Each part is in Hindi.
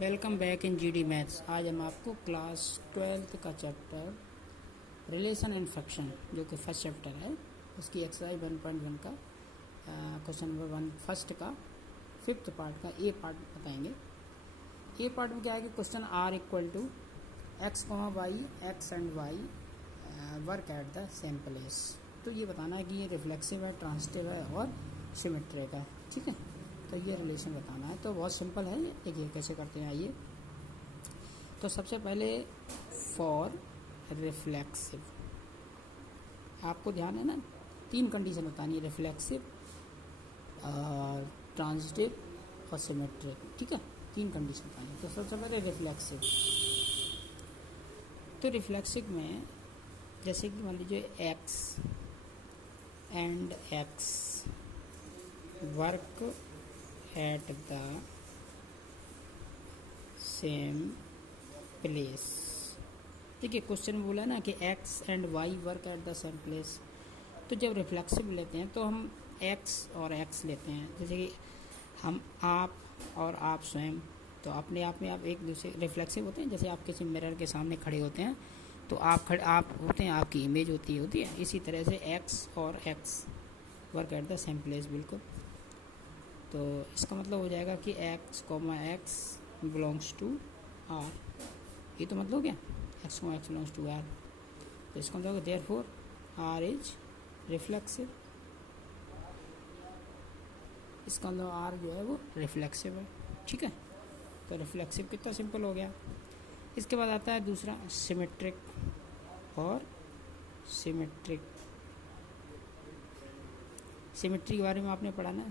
Welcome back in GD maths. आज हम आपको क्लास 12th का चैप्टर रिलेशन एंड फ्रैक्शन जो कि फर्स्ट चैप्टर है उसकी एक्सरसाइज 1.1 का क्वेश्चन नंबर 1 फर्स्ट का फिफ्थ पार्ट का ए पार्ट बताएंगे। ए पार्ट में क्या है कि question R equal to X comma Y X and Y work at the same place. तो ये बताना है कि ये रिफ्लेक्सिव है, ट्रांजिटिव है और सिमेट्रिक है। ठीक है, तो ये रिलेशन बताना है। तो बहुत सिंपल है, देखिए कैसे करते हैं। आइए, तो सबसे पहले फॉर रिफ्लेक्सिव आपको ध्यान है ना, तीन कंडीशन बतानी है, रिफ्लेक्सिव, ट्रांजिटिव और सिमेट्रिक। ठीक है, तीन कंडीशन बतानी है। तो सबसे पहले रिफ्लेक्सिव। तो रिफ्लेक्सिव में जैसे कि मान लीजिए X and X work at the same place. देखिए क्वेश्चन में बोला ना कि X and Y work at the same place. तो जब रिफ्लेक्सिव लेते हैं तो हम एक्स और एक्स लेते हैं, जैसे कि हम आप और आप स्वयं, तो अपने आप में आप एक दूसरे रिफ्लेक्सिव होते हैं। जैसे आप किसी मिरर के सामने खड़े होते हैं तो आप होते हैं, आपकी इमेज होती है। इसी तरह से एक्स और X work at the same place, बिल्कुल। तो इसका मतलब हो जाएगा कि X comma X belongs to R. ये तो मतलब क्या, X comma X belongs to R. तो इसका मतलब देयरफॉर आर इज रिफ्लेक्सिव। इसका मतलब आर जो है वो रिफ्लेक्सिव है। ठीक है, तो रिफ्लेक्सिव कितना सिंपल हो गया। इसके बाद आता है दूसरा सिमेट्रिक और सिमेट्रिक। सिमेट्री के बारे में आपने पढ़ा ना,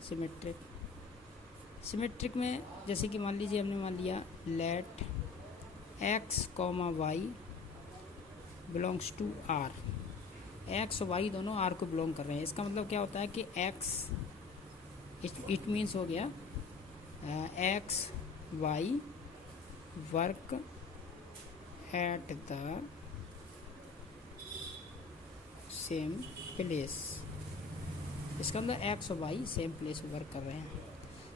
सिमेट्रिक में जैसे कि मान लीजिए हमने मान लिया let X comma Y belongs to R. X और वाई दोनों आर को बिलोंग कर रहे हैं। इसका मतलब क्या होता है कि एक्स, इट मीन्स हो गया X Y work at the same place. इसका मतलब एक्स और वाई सेम प्लेस पर वर्क कर रहे हैं।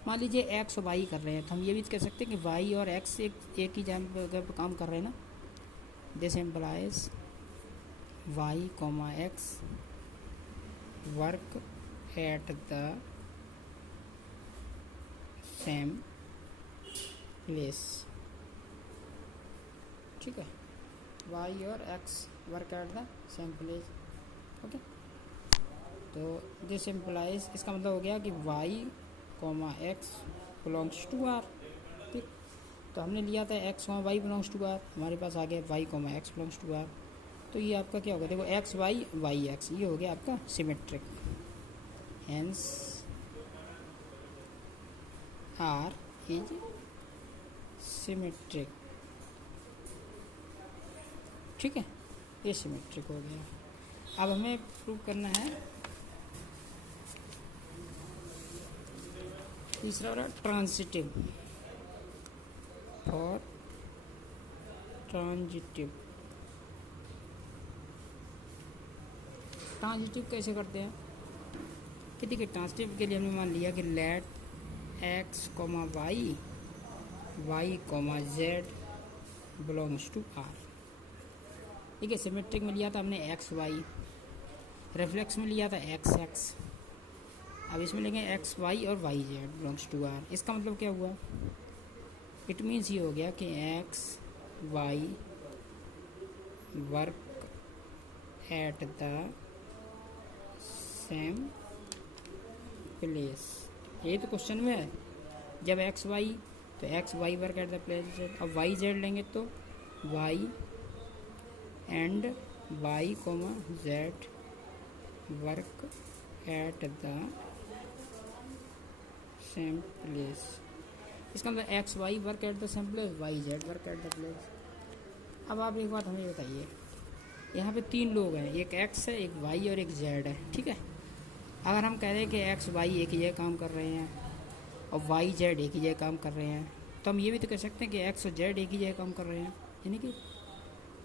मान लीजिए एक्स और वाई कर रहे हैं, तो हम ये भी कह सकते हैं कि वाई और एक्स एक ही जगह पर काम कर रहे हैं ना। This implies Y comma X work at the same place. ठीक है, वाई और X work at the same place. Okay, तो दिस एम्प्लाइज, इसका मतलब हो गया कि Y comma X belongs to R. ठीक, तो हमने लिया था X comma Y belongs to R, हमारे पास आ गया Y comma X belongs to R. तो ये आपका क्या होगा, देखो एक्स वाई वाई एक्स, ये हो गया आपका symmetric. Hence R is symmetric. ठीक है, ये सिमेट्रिक हो गया। अब हमें प्रूव करना है तीसरा वाला ट्रांजिटिव और ट्रांजिटिव। ट्रांजिटिव कैसे करते हैं कि देखिए, ट्रांजिटिव के लिए हमने मान लिया कि let X comma Y Y comma Z belongs to R. ठीक है, सिमेट्रिक में लिया था हमने एक्स वाई, रिफ्लेक्स में लिया था एक्स एक्स। अब इसमें लेंगे एक्स वाई और Y Z belongs to R. इसका मतलब क्या हुआ, इट मीन्स ये हो गया कि X Y work at the same place. यही तो क्वेश्चन में है, जब एक्स वाई तो X Y work at the place. अब वाई जेड लेंगे तो Y and Y comma Z work at the same place. इसका मतलब X Y work at the same place, Y Z work at the place. अब आप एक बात हमें बताइए, यहाँ पे तीन लोग हैं, एक एक्स है, एक वाई और एक जेड है। ठीक है, अगर हम कह रहे हैं कि एक्स वाई एक ही जगह काम कर रहे हैं और वाई जेड एक ही जगह काम कर रहे हैं, तो हम ये भी तो कह सकते हैं कि एक्स और जेड एक ही जगह काम कर रहे हैं, यानी कि,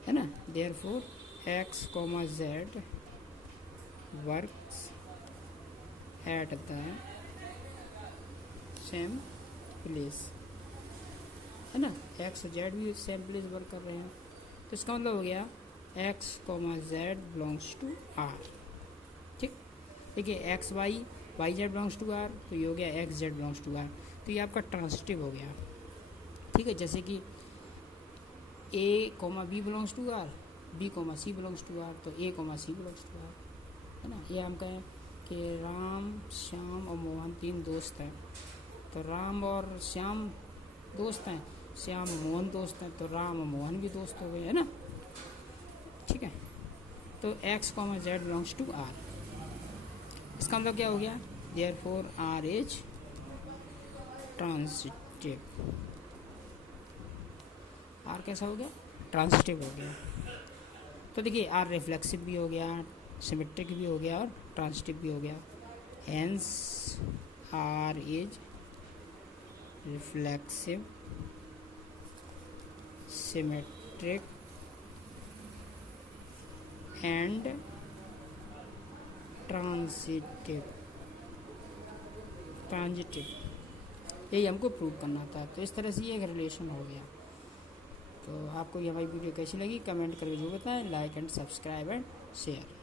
है ना। Therefore x comma Z works at the same place. है ना, एक्स और जेड भी सेम प्लेस वर्क कर रहे हैं। तो इसका मतलब हो गया X comma Z belongs to R. ठीक, देखिए X Y Z belongs to R, तो ये हो गया X Z belongs to R. तो ये आपका ट्रांसिटिव हो गया। ठीक है, जैसे कि a comma b belongs to R, b comma c belongs to R, तो a comma c belongs to R, है ना। ये हम कहें कि राम श्याम और मोहन 3 दोस्त हैं, तो राम और श्याम दोस्त हैं, श्याम मोहन दोस्त हैं, तो राम और मोहन भी दोस्त हो गए, है ना। ठीक है, तो X comma Z belongs to R. इसका मतलब क्या हो गया, therefore R is transitive. R कैसा हो गया, ट्रांसिटिव हो गया। तो देखिए आर रिफ्लेक्सिव भी हो गया, सिमेट्रिक भी हो गया और ट्रांसिटिव भी हो गया। Hence R is reflexive, symmetric and transitive. यही हमको प्रूव करना था। तो इस तरह से ये एक रिलेशन हो गया। तो आपको ये हमारी वीडियो कैसी लगी कमेंट करके जरूर बताएं, like and subscribe and share.